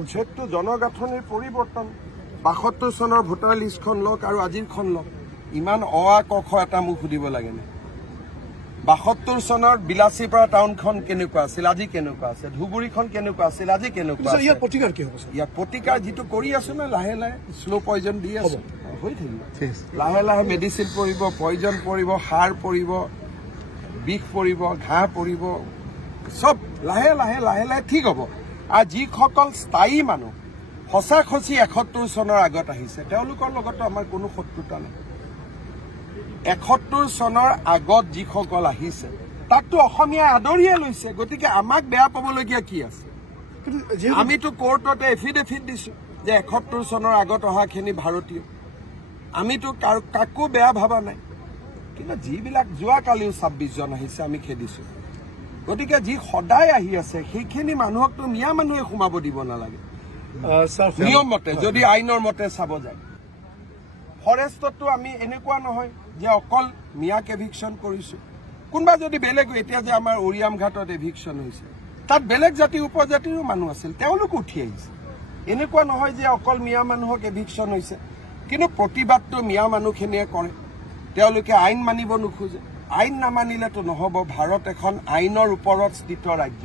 উচ্ছেদটো জনগাঁথনিৰ পৰিৱৰ্তন ৭২ চনৰ ভোটাৰ লিষ্টখন লওক আৰু আজিৰখন লওক ইমান ক খ এটা মোক সুধিব লাগে নে ৭২ চনৰ বিলাসীপাৰা টাউনখন কেনেকুৱা আছিল আজি কেনেকুৱা আছে ধুবুৰীখন কেনেকুৱা আছিল আজি কেনেকুৱা আছে ইয়াৰ প্ৰতিকাৰ কি হ'ব ইয়াৰ প্ৰতিকাৰ যিটো কৰি আছো না লাহে লাহে স্লো পয়জন দি আছো হৈ থাকিব লাহে লাহে মেডিচিন পৰিব পয়জন পৰিব সাৰ পৰিব বিষ পৰিব ঘাঁহ পৰিব সব লাহে লাহে লাহে লাহে ঠিক হ'ব আৰু যিসকল স্থায়ী মানুহ সঁচা খচি ৭১ চনৰ আগত আহিছে তেওঁলোকৰ লগতো আমাৰ কোনো শত্ৰুতা নাই ৭১ চনৰ আগত যিসকল আহিছে তাকতো অসমীয়াই আদৰিয়ে লৈছে গতিকে আমাক বেয়া পাবলগীয়া কি আছে আমিতো কোৰ্টতে এফিডেভিট দিছো যে ৭১ চনৰ আগত অহাখিনি ভাৰতীয় আমিতো কাকো বেয়া ভাবা নাই কিন্তু যিবিলাক যোৱাকালিও ২৬ জন আহিছে আমি খেদিছো গতিকে যি সদায় আহি আছে সেইখিনি মানুহকতো মিয়া মানুহে সোমাব দিব নালাগে নিয়ম মতে যদি আইনৰ মতে চাব যায় ফৰেষ্টতো আমি এনেকুৱা নহয় যে অকল মিয়াক এভিকশ্যন কৰিছো কোনোবা যদি বেলেগ এতিয়া যে আমাৰ ওৰিয়াম ঘাটত এভিকশ্যন হৈছে তাত বেলেগ জাতি উপজাতিৰো মানুহ আছিল তেওঁলোক উঠি আহিছে এনেকুৱা নহয় যে অকল মিয়া মানুহক এভিকশ্যন হৈছে কিন্তু প্ৰতিবাদটো মিয়া মানুহখিনিয়ে কৰে তেওঁলোকে আইন মানিব নোখোজে আইন নামানিলেতো নহব ভাৰত এখন আইনৰ ওপৰত স্থিত ৰাজ্য